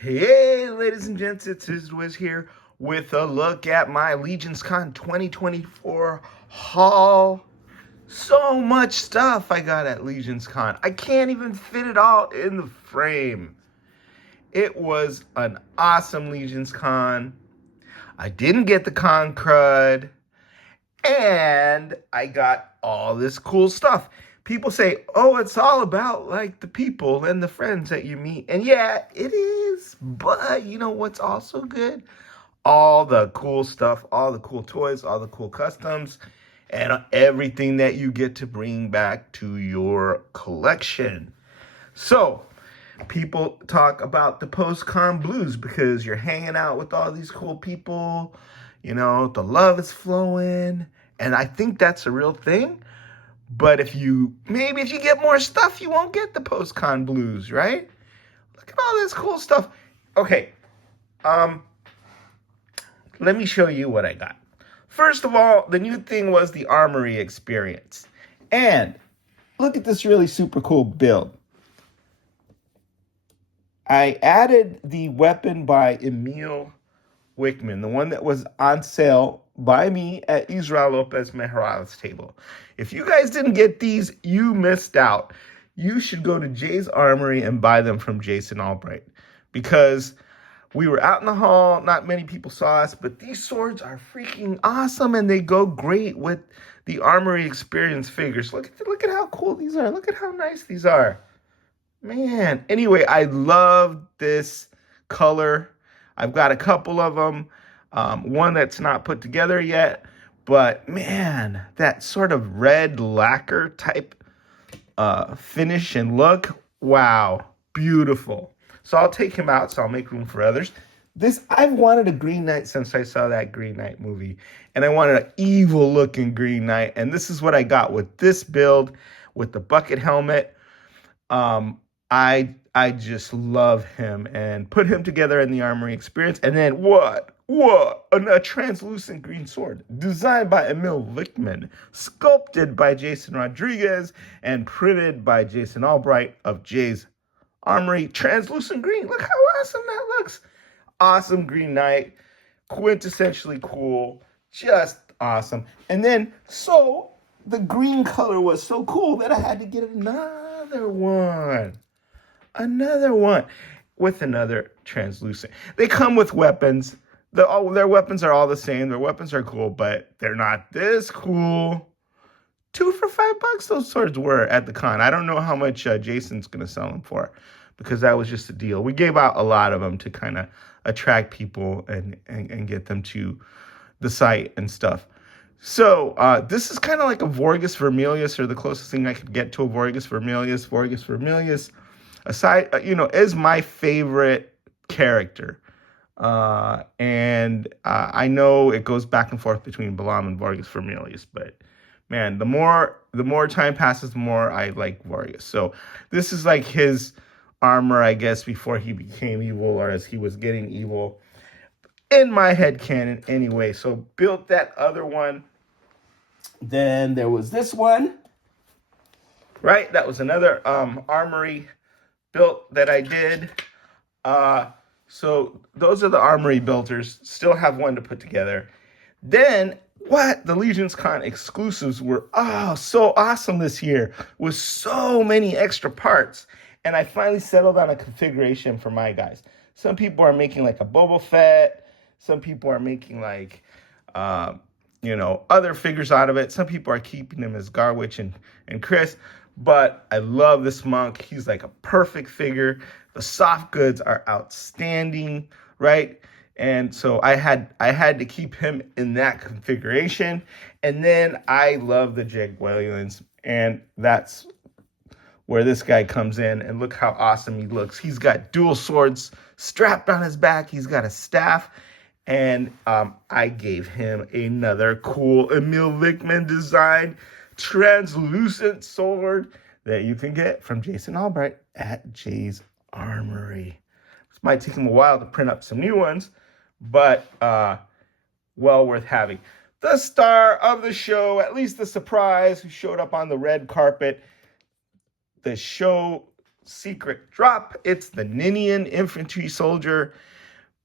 Hey, ladies and gents, it's Wiz here with a look at my Legions Con 2024 haul. So much stuff I got at Legions Con. I can't even fit it all in the frame. It was an awesome Legions Con. I didn't get the con crud, and I got all this cool stuff. People say, oh, it's all about like the people and the friends that you meet. And yeah, it is. But you know what's also good? All the cool stuff, all the cool toys, all the cool customs, and everything that you get to bring back to your collection. So, people talk about the post-con blues because you're hanging out with all these cool people. You know, the love is flowing. And I think that's a real thing. But if you get more stuff, you won't get the post-con blues, right? Look at all this cool stuff. Okay, let me show you what I got. First of all, the new thing was the Armory experience. And look at this really super cool build. I added the weapon by Emil Wickman, the one that was on sale by me at Israel Lopez Meharal's table. If you guys didn't get these, you missed out. You should go to Jay's Armory and buy them from Jason Albright because we were out in the hall. Not many people saw us, but these swords are freaking awesome and they go great with the Armory experience figures. Look at how cool these are. Look at how nice these are. Man, anyway, I love this color. I've got a couple of them. One that's not put together yet. But man, that sort of red lacquer type finish and look. Wow, beautiful. So I'll take him out, so I'll make room for others. I've wanted a Green Knight since I saw that Green Knight movie. And I wanted an evil looking Green Knight. And this is what I got with this build, with the bucket helmet. I just love him and put him together in the Armory experience. And then what? A translucent green sword designed by Emil Wickman, sculpted by Jason Rodriguez, and printed by Jason Albright of Jay's Armory. Translucent green. Look how awesome that looks. Awesome Green Knight. Quintessentially cool. Just awesome. And then, so the green color was so cool that I had to get another one. With another translucent. They come with weapons. Their weapons are all the same. Their weapons are cool, but they're not this cool. 2 for $5 those swords were at the con. I don't know how much Jason's going to sell them for because that was just a deal. We gave out a lot of them to kind of attract people and get them to the site and stuff. So this is kind of like a Vorgus Vermilius, or the closest thing I could get to a Vorgus Vermilius. Vorgus Vermilius, is my favorite character. And I know it goes back and forth between Balaam and Vorgus Vermilius, but man, the more time passes, the more I like Vorgus. So this is like his armor, I guess, before he became evil, or as he was getting evil, in my head canon anyway. So built that other one. Then there was this one, right? That was another Armory built that I did. So those are the Armory builders. Still have one to put together. Then the Legions Con exclusives were so awesome this year with so many extra parts. And I finally settled on a configuration for my guys. Some people are making like a Boba Fett. Some people are making like, other figures out of it. Some people are keeping them as Garwich and Chris. But I love this monk. He's like a perfect figure. The soft goods are outstanding, right? And so I had to keep him in that configuration. And then I love the Jaguarians, and that's where this guy comes in. And look how awesome he looks. He's got dual swords strapped on his back. He's got a staff. And I gave him another cool Emil Wickman design translucent sword that you can get from Jason Albright at Jay's Armory. This might take him a while to print up some new ones, but well worth having. The star of the show, at least the surprise, who showed up on the red carpet. The show secret drop. It's the Ninian infantry soldier.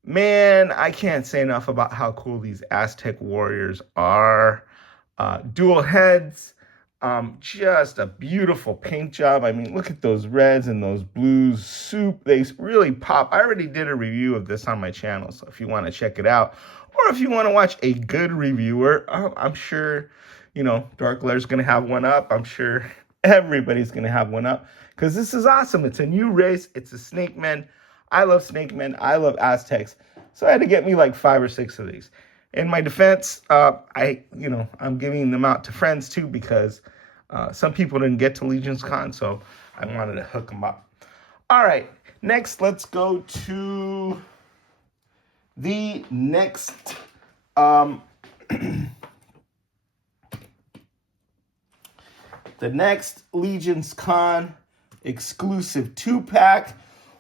Man, I can't say enough about how cool these Aztec warriors are. Dual heads, just a beautiful paint job. I mean, look at those reds and those blues. They really pop. I already did a review of this on my channel, so if you want to check it out, or if you want to watch a good reviewer, I'm sure, Dark Lair's going to have one up. I'm sure everybody's going to have one up, because this is awesome. It's a new race. It's a snake men. I love snake men. I love Aztecs. So I had to get me like 5 or 6 of these. In my defense, I'm giving them out to friends too, because some people didn't get to Legion's Con, so I wanted to hook them up. All right, next let's go to the next the next Legion's Con exclusive 2-pack.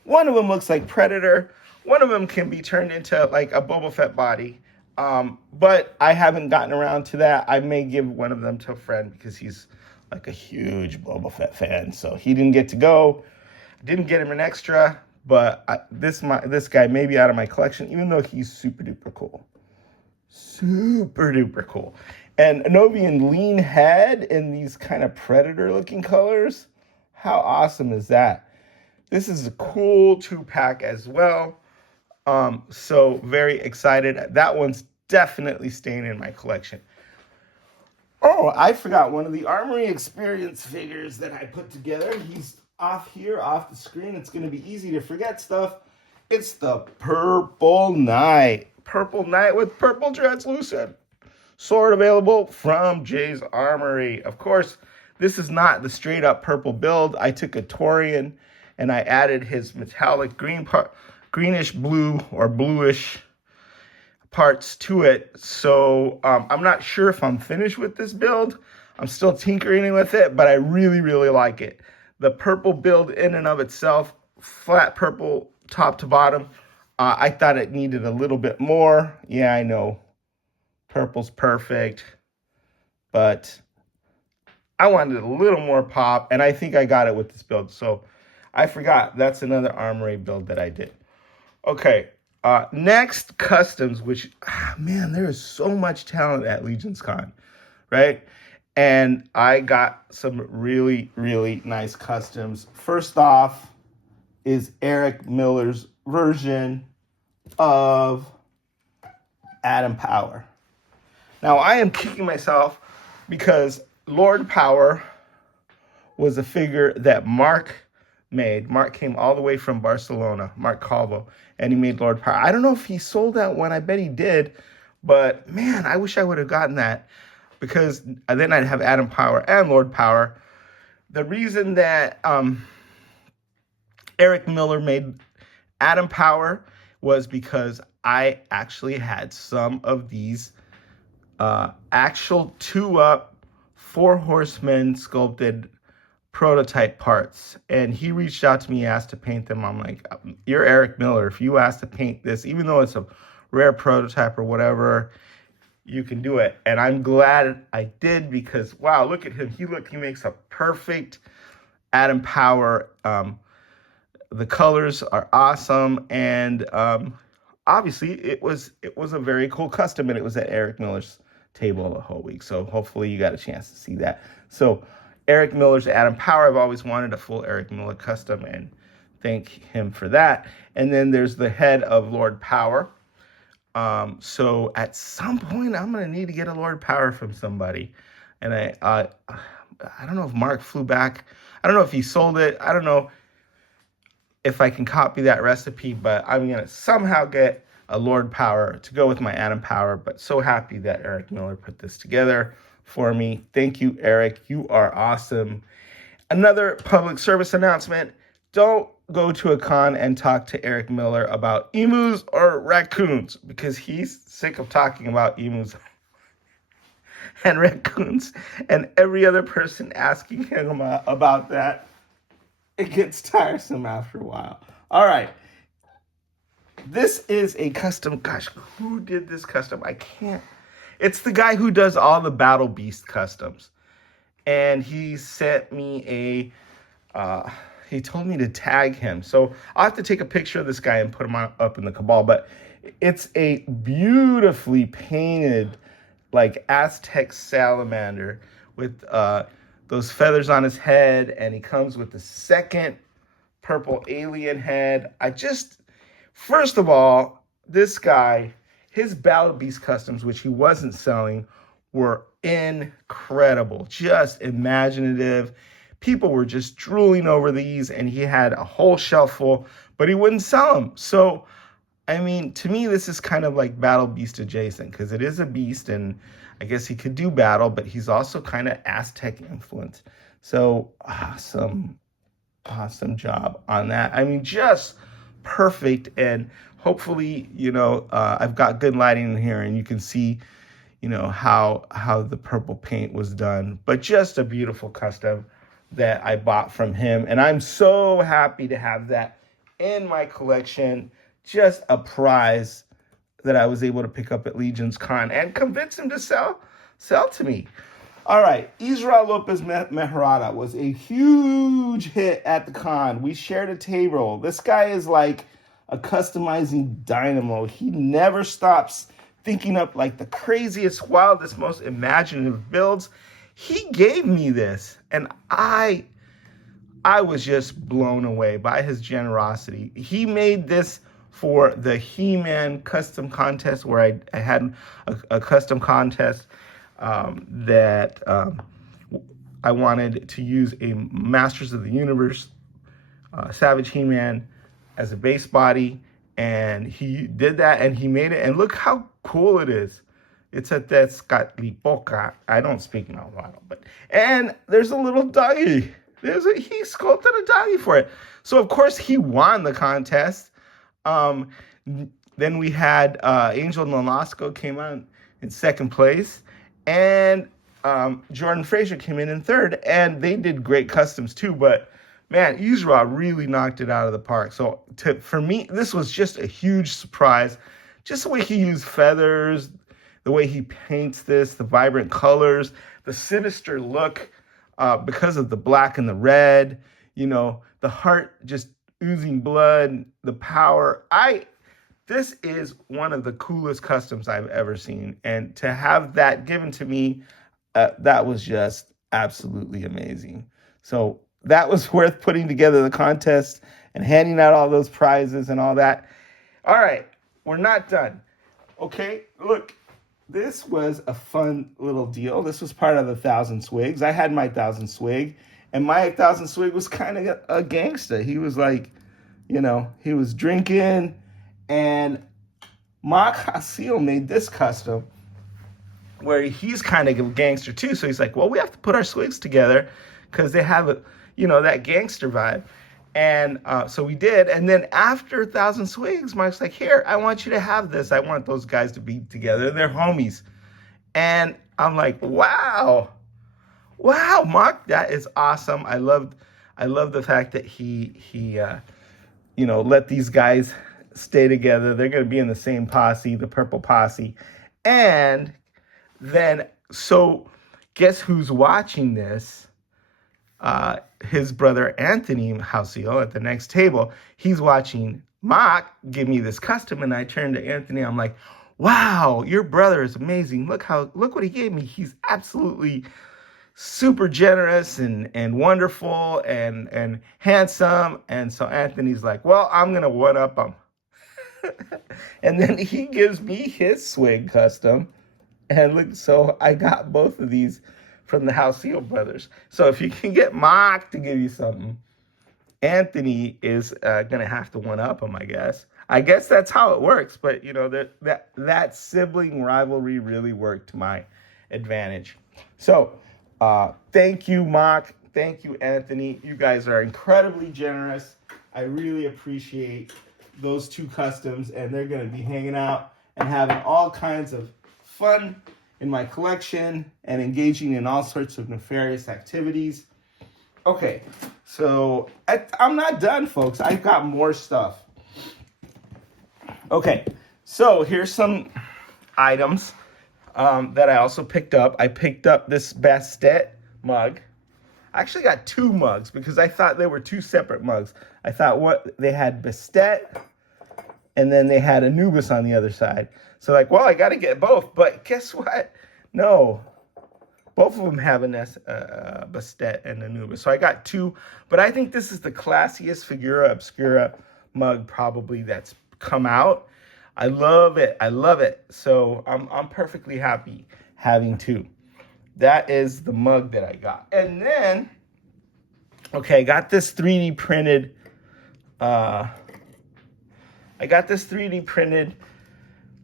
One of them looks like Predator. One of them can be turned into like a Boba Fett body. But I haven't gotten around to that. I may give one of them to a friend because he's like a huge Boba Fett fan. So he didn't get to go. Didn't get him an extra. But this guy may be out of my collection, even though he's super duper cool. Super duper cool. And Novian lean head in these kind of Predator looking colors. How awesome is that? This is a cool 2-pack as well. So very excited. That one's definitely staying in my collection. Oh, I forgot one of the Armory Experience figures that I put together. He's off here, off the screen. It's going to be easy to forget stuff. It's the Purple Knight. Purple Knight with purple translucent sword, available from Jay's Armory. Of course, this is not the straight up purple build. I took a Taurian and I added his metallic greenish blue or bluish parts to it. So I'm not sure if I'm finished with this build. I'm still tinkering with it, but I really, really like it. The purple build in and of itself, flat purple top to bottom, I thought it needed a little bit more. Yeah, I know. Purple's perfect, but I wanted a little more pop, and I think I got it with this build. So I forgot. That's another Armory build that I did. Okay, next, customs, which, man, there is so much talent at Legion's Con, right? And I got some really, really nice customs. First off is Eric Miller's version of Atom Power. Now, I am kicking myself because Lord Power was a figure that Mark made. Mark came all the way from Barcelona, Mark Calvo, and he made Lord Power. I don't know if he sold that one. I bet he did. But, man, I wish I would have gotten that, because then I'd have Atom Power and Lord Power. The reason that Eric Miller made Atom Power was because I actually had some of these actual 2-up 4 Horsemen sculpted prototype parts, and he reached out to me, asked to paint them. I'm like, you're Eric Miller. If you asked to paint this, even though it's a rare prototype or whatever, you can do it. And I'm glad I did, because wow, look at him. He makes a perfect Atom Power. The colors are awesome, and obviously it was a very cool custom, and it was at Eric Miller's table the whole week. So hopefully you got a chance to see that. So Eric Miller's Atom Power, I've always wanted a full Eric Miller custom, and thank him for that. And then there's the head of Lord Power. So at some point I'm going to need to get a Lord Power from somebody. And I don't know if Mark flew back. I don't know if he sold it. I don't know if I can copy that recipe, but I'm going to somehow get a Lord Power to go with my Atom Power. But so happy that Eric Miller put this together for me. Thank you, Eric. You are awesome. Another public service announcement. Don't go to a con and talk to Eric Miller about emus or raccoons, because he's sick of talking about emus and raccoons, and every other person asking him about that. It gets tiresome after a while. All right. This is a custom. Gosh, who did this custom? I can't. It's the guy who does all the Battle Beast customs. And he sent me he told me to tag him. So I'll have to take a picture of this guy and put him up in the cabal. But it's a beautifully painted, like Aztec salamander with those feathers on his head. And he comes with the second purple alien head. First of all, this guy, his Battle Beast customs, which he wasn't selling, were incredible, just imaginative. People were just drooling over these, and he had a whole shelf full, but he wouldn't sell them. So, I mean, to me, this is kind of like Battle Beast adjacent, because it is a beast, and I guess he could do battle, but he's also kind of Aztec influenced. So, awesome job on that. I mean, just perfect, and hopefully, I've got good lighting in here, and you can see, how the purple paint was done. But just a beautiful custom that I bought from him, and I'm so happy to have that in my collection. Just a prize that I was able to pick up at Legion's Con and convince him to sell to me. All right, Israel Lopez Meharada was a huge hit at the con. We shared a table. This guy is like a customizing dynamo. He never stops thinking up like the craziest, wildest, most imaginative builds. He gave me this, and I was just blown away by his generosity. He made this for the He-Man custom contest, where I had a custom contest that I wanted to use a Masters of the Universe Savage He-Man as a base body, and he did that, and he made it, and look how cool it is. It's a Tezcatlipoca. I don't speak Nahuatl, and there's a little doggy. He sculpted a doggy for it. So of course he won the contest. Then we had Angel Nolasco came out in second place, and Jordan Fraser came in third, and they did great customs too. But man, Israel really knocked it out of the park. So for me, this was just a huge surprise. Just the way he used feathers, the way he paints this, the vibrant colors, the sinister look because of the black and the red, the heart just oozing blood, the power. This is one of the coolest customs I've ever seen. And to have that given to me, that was just absolutely amazing. So that was worth putting together the contest and handing out all those prizes and all that. All right, we're not done. Okay, look, this was a fun little deal. This was part of the 1,000 Swigs. I had my 1,000 Swig, and my 1,000 Swig was kind of a gangster. He was like, he was drinking, and Mark Hasil made this custom where he's kind of a gangster too. So he's like, well, we have to put our Swigs together because they have that gangster vibe. And so we did. And then after 1,000 Swigs, Mark's like, here, I want you to have this. I want those guys to be together. They're homies. And I'm like, wow, Mark, that is awesome. I love the fact that he let these guys stay together. They're going to be in the same posse, the Purple Posse. And then, so guess who's watching this? His brother Anthony Hausio at the next table. He's watching Mark give me this custom, and I turned to Anthony. I'm like, wow, your brother is amazing. Look what he gave me. He's absolutely super generous and wonderful and handsome. And so Anthony's like, well, I'm going to one-up him. And then he gives me his Swig custom. And look, so I got both of these from the Hausio brothers. So if you can get Mark to give you something, Anthony is going to have to one-up him, I guess. I guess that's how it works. But, that sibling rivalry really worked to my advantage. So thank you, Mark. Thank you, Anthony. You guys are incredibly generous. I really appreciate those two customs, and they're going to be hanging out and having all kinds of fun in my collection and engaging in all sorts of nefarious activities. Okay, so I'm not done, folks. I've got more stuff. Okay, so here's some items that I also picked up. I picked up this Bastet mug. I actually got 2 mugs because I thought they were 2 separate mugs. I thought what they had Bastet and then they had Anubis on the other side. So like, well, I got to get both. But guess what? No, both of them have an Bastet and Anubis. So I got 2. But I think this is the classiest Figura Obscura mug probably that's come out. I love it. I love it. So I'm perfectly happy having 2. That is the mug that I got. And then, okay, I got this 3D printed,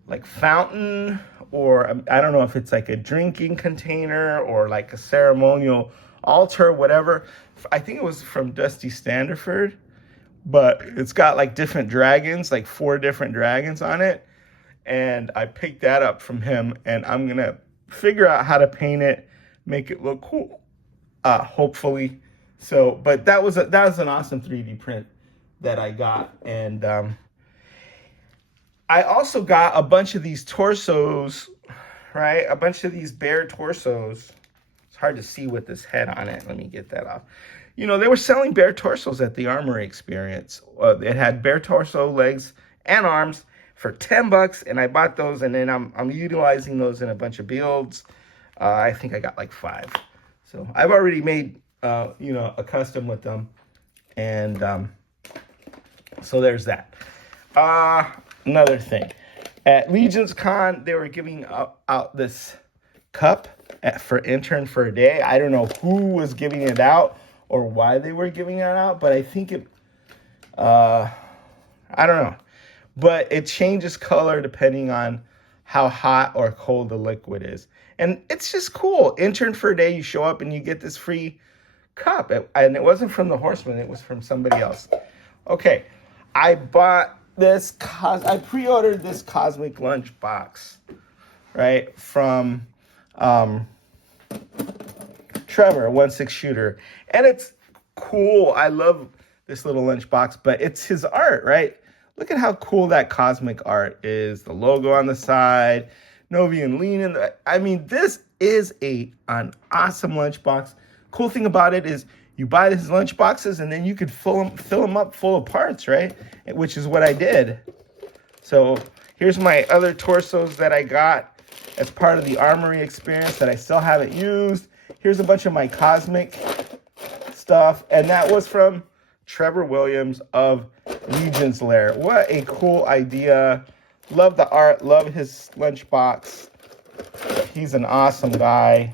like fountain, or I don't know if it's like a drinking container or like a ceremonial altar, whatever. I think it was from Dusty Standerford, but it's got like different dragons, like 4 different dragons on it. And I picked that up from him, and I'm going to figure out how to paint it, make it look cool, hopefully. So, but that was an awesome 3D print that I got. And I also got a bunch of these torsos, right? A bunch of these bear torsos. It's hard to see with this head on it. Let me get that off. You know, they were selling bear torsos at the Armory experience. It had bear torso, legs, and arms for $10, and I bought those, and then I'm utilizing those in a bunch of builds. I think I got like 5. So I've already made, a custom with them, and so there's that. Another thing, at Legion's Con, they were giving out this cup for intern for a day. I don't know who was giving it out or why they were giving it out, but I think I don't know. But it changes color depending on how hot or cold the liquid is. And it's just cool. Intern for a day, you show up and you get this free cup. And it wasn't from the Horsemen, it was from somebody else. Okay, I bought this, I pre-ordered this Cosmic Lunch box, right, from Trevor, 1/6 shooter. And it's cool. I love this little lunch box, but it's his art, right? Look at how cool that cosmic art is. The logo on the side, Novi and Lean. I mean, this is an awesome lunchbox. Cool thing about it is you buy these lunch boxes and then you could fill them up full of parts, right? Which is what I did. So here's my other torsos that I got as part of the Armory experience that I still haven't used. Here's a bunch of my cosmic stuff, and that was from Trevor Williams of Legion's Lair. What a cool idea. Love the art, love his lunchbox. He's an awesome guy.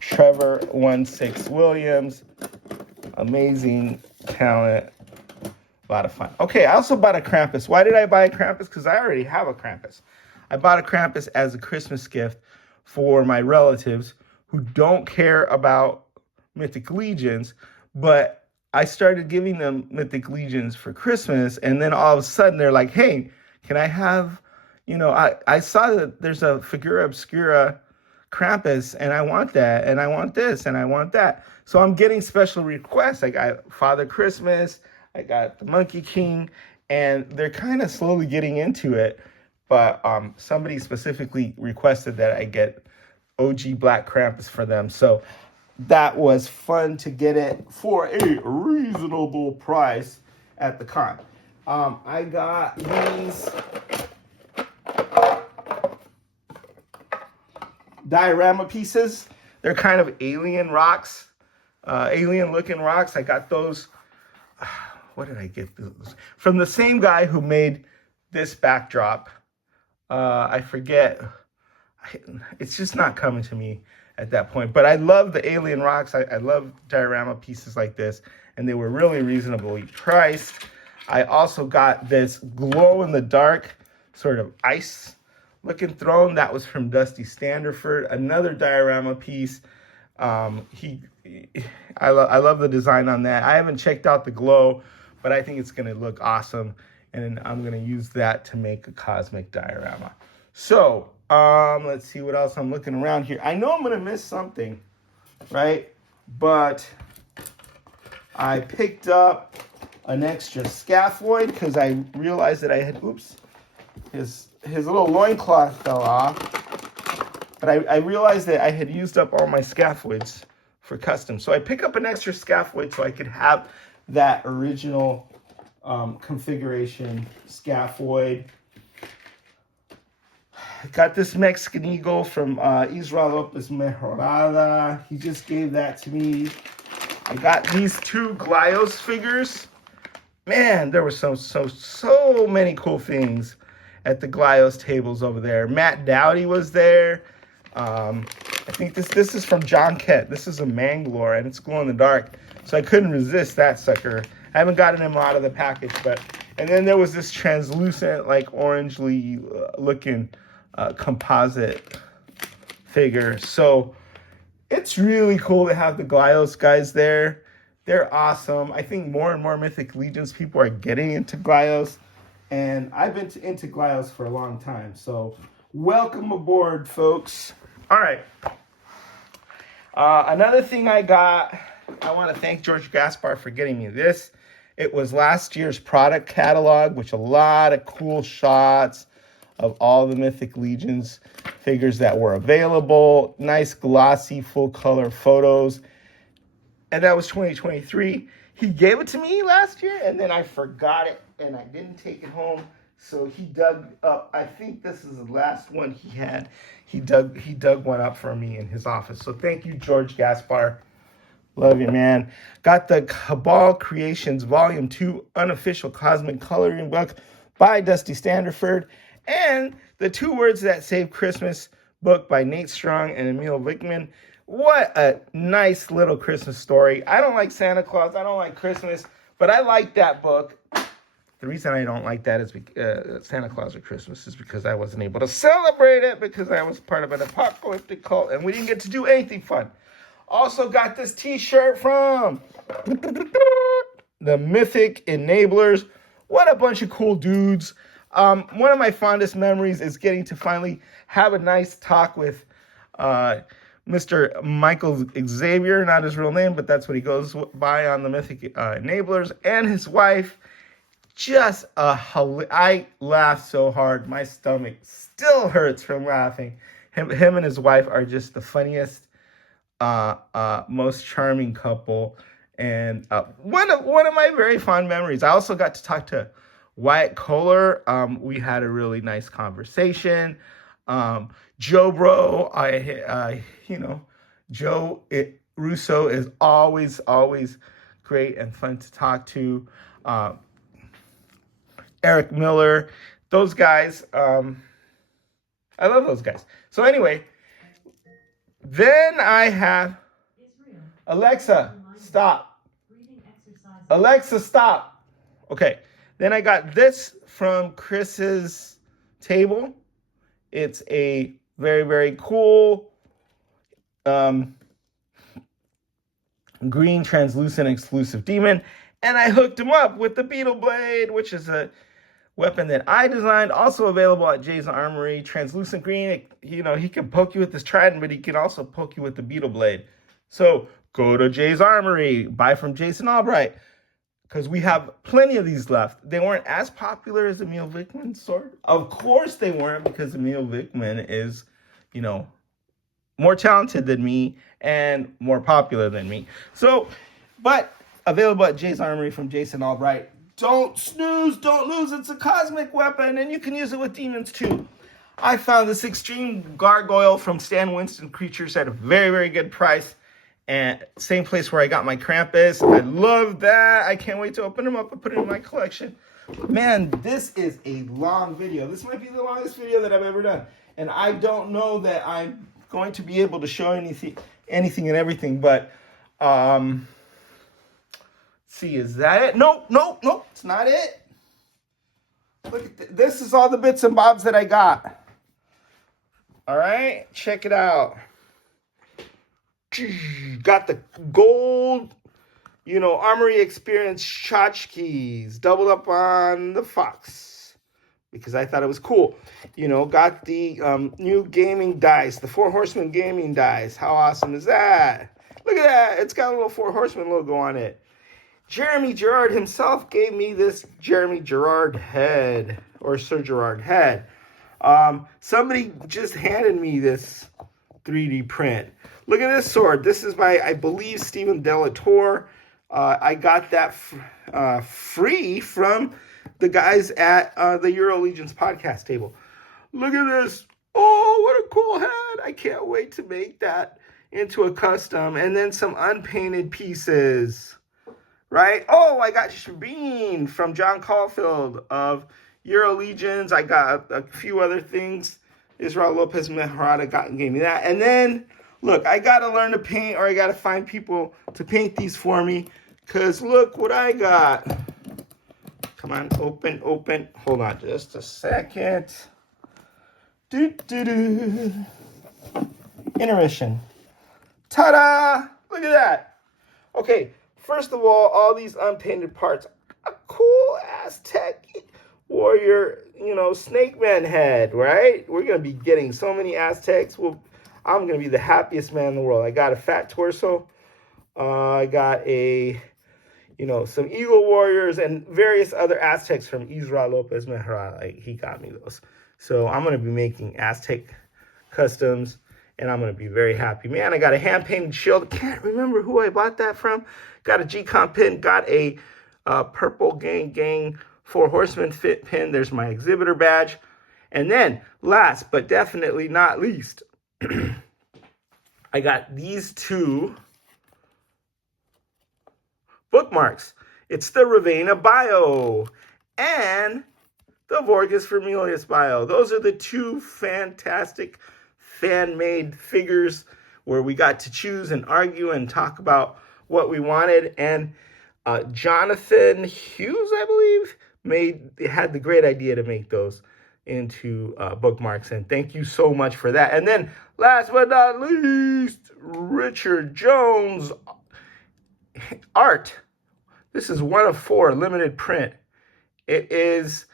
Trevor 1/6 Williams. Amazing talent. A lot of fun. Okay, I also bought a Krampus. Why did I buy a Krampus? Because I already have a Krampus. I bought a Krampus as a Christmas gift for my relatives who don't care about Mythic Legions, but I started giving them Mythic Legions for Christmas, and then all of a sudden they're like, hey, can I have, I saw that there's a Figura Obscura Krampus, and I want that, and I want this, and I want that. So I'm getting special requests. I got Father Christmas, I got the Monkey King, and they're kind of slowly getting into it. But somebody specifically requested that I get OG Black Krampus for them. So that was fun to get it for a reasonable price at the con. I got these diorama pieces. They're kind of alien rocks, alien looking rocks. I got those. What did I get those? From the same guy who made this backdrop. I forget. It's just not coming to me at that point. But I love the alien rocks. I love diorama pieces like this. And they were really reasonably priced. I also got this glow-in-the-dark sort of ice-looking throne. That was from Dusty Standerford. Another diorama piece. I love the design on that. I haven't checked out the glow, but I think it's going to look awesome. And I'm going to use that to make a cosmic diorama. So, let's see what else I'm looking around here. I know I'm going to miss something, right? But I picked up an extra scaphoid because I realized that I had, his little loincloth fell off. But I realized that I had used up all my scaphoids for custom. So I pick up an extra scaffold so I could have that original configuration scaffold. Got this Mexican eagle from Israel Lopez Mejorada. He just gave that to me. I got these two Glios figures. Man, there were so many cool things at the Glios tables over there. Matt Dowdy was there. I think this is from John Kett. This is a Mangalore, and it's glow in the dark, so I couldn't resist that sucker. I haven't gotten him out of the package, and then there was this translucent, like orangely looking composite figure. So it's really cool to have the Glios guys there. They're awesome. I think more and more Mythic Legions people are getting into Glios, and I've been into Glios for a long time. So welcome aboard, folks. All right. Another thing I got, I want to thank George Gaspar for getting me this. It was last year's product catalog, which a lot of cool shots of all the Mythic Legions figures that were available. Nice glossy full color photos. And that was 2023. He gave it to me last year, and then I forgot it, and I didn't take it home. So he dug up, I think this is the last one he had. He dug one up for me in his office. So thank you, George Gaspar. Love you, man. Got the Cabal Creations Volume 2 Unofficial Cosmic Coloring Book by Dusty Standerford. And the 2 Words That Save Christmas book by Nate Strong and Emil Wickman. What a nice little Christmas story. I don't like Santa Claus. I don't like Christmas. But I like that book. The reason I don't like that is because Santa Claus or Christmas is because I wasn't able to celebrate it because I was part of an apocalyptic cult and we didn't get to do anything fun. Also got this t-shirt from the Mythic Enablers. What a bunch of cool dudes. One of my fondest memories is getting to finally have a nice talk with Mr. Michael Xavier, not his real name, but that's what he goes by on the Mythic Enablers, and his wife. Just I laughed so hard. My stomach still hurts from laughing. Him and his wife are just the funniest, most charming couple. And one of my very fond memories. I also got to talk to Wyatt Kohler. We had a really nice conversation. Joe Bro, Joe Russo is always great and fun to talk to. Eric Miller, those guys, I love those guys. So anyway, then I have Alexa, stop. Alexa, stop. Okay, then I got this from Chris's table. It's a very, very cool green translucent exclusive demon. And I hooked him up with the Beetle Blade, which is a weapon that I designed, also available at Jay's Armory. Translucent green, he can poke you with this trident, but he can also poke you with the Beetle Blade. So go to Jay's Armory, buy from Jason Albright, because we have plenty of these left. They weren't as popular as Emil Wickman's sword. Of course they weren't, because Emil Wickman is, more talented than me and more popular than me. So, but available at Jay's Armory from Jason Albright. Don't snooze, don't lose. It's a cosmic weapon, and you can use it with demons too. I found this Extreme Gargoyle from Stan Winston Creatures at a very, very good price. And same place where I got my Krampus. I love that. I can't wait to open them up and put it in my collection. Man, this is a long video. This might be the longest video that I've ever done. And I don't know that I'm going to be able to show anything and everything, but see, is that it? Nope, it's not it. Look at this is all the bits and bobs that I got. All right, check it out. Got the gold, Armory Experience tchotchkes, doubled up on the Fox because I thought it was cool. Got the new gaming dice, the 4 Horsemen gaming dice. How awesome is that? Look at that. It's got a little 4 Horsemen logo on it. Jeremy Gerard himself gave me this Jeremy Gerard head, or Sir Gerard head. Somebody just handed me this 3D print. Look at this sword. This is by, I believe, Stephen Delator. I got that free from the guys at the Euro Legions podcast table. Look at this. Oh, what a cool head. I can't wait to make that into a custom. And then some unpainted pieces, right? Oh, I got Shabine from John Caulfield of Euro Legions. I got a few other things. Israel Lopez Meharada gave me that. And then, look, I got to learn to paint, or I got to find people to paint these for me. Because look what I got. Come on, open. Hold on just a second. Intermission. Ta-da! Look at that. Okay, first of all these unpainted parts. A cool Aztec warrior, snake man head, right? We're going to be getting so many Aztecs. I'm going to be the happiest man in the world. I got a fat torso. I got some eagle warriors and various other Aztecs from Israel Lopez Meharada. He got me those. So I'm going to be making Aztec customs, and I'm going to be very happy. Man, I got a hand-painted shield. Can't remember who I bought that from. Got a G-Con pin. Got a purple gang 4 Horsemen fit pin. There's my exhibitor badge. And then, last but definitely not least, I got these 2 bookmarks. It's the Ravenna Bio and the Vorgus Vermilius Bio. Those are the 2 fantastic fan-made figures where we got to choose and argue and talk about what we wanted. And Jonathan Hughes, I believe, had the great idea to make those into bookmarks. And thank you so much for that. And then last but not least, Richard Jones art. This is 1 of 4 limited print. It is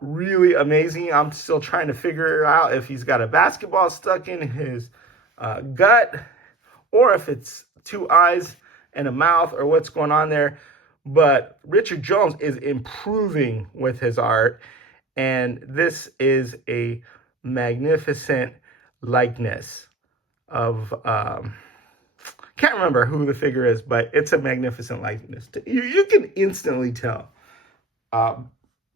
really amazing. I'm still trying to figure out if he's got a basketball stuck in his gut, or if it's 2 eyes and a mouth, or what's going on there. But Richard Jones is improving with his art, and this is a magnificent likeness of can't remember who the figure is, but it's a magnificent likeness. You can instantly tell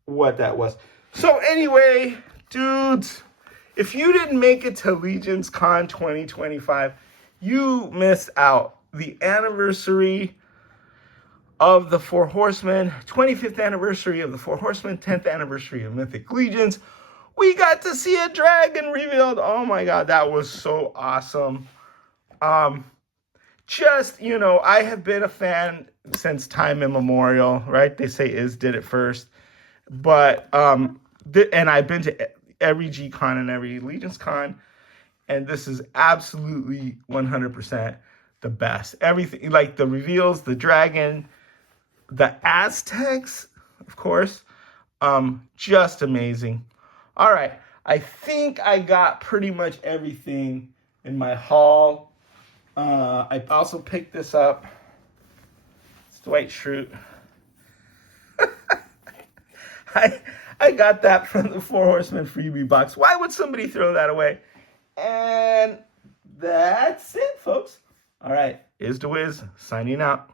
what that was. So anyway, dudes, if you didn't make it to Legions Con 2025, you missed out. The anniversary of the 4 Horsemen, 25th anniversary of the 4 Horsemen, 10th anniversary of Mythic Legions. We got to see a dragon revealed. Oh my God, that was so awesome. I have been a fan since time immemorial, right? They say Iz did it first. But, and I've been to every G-Con and every Legions Con, and this is absolutely 100% the best. Everything, like the reveals, the dragon, the Aztecs, of course, just amazing. All right, I think I got pretty much everything in my haul. I also picked this up. It's Dwight Schrute. I got that from the 4 Horsemen freebie box. Why would somebody throw that away? And that's it, folks. All right, Iz the Wiz, signing out.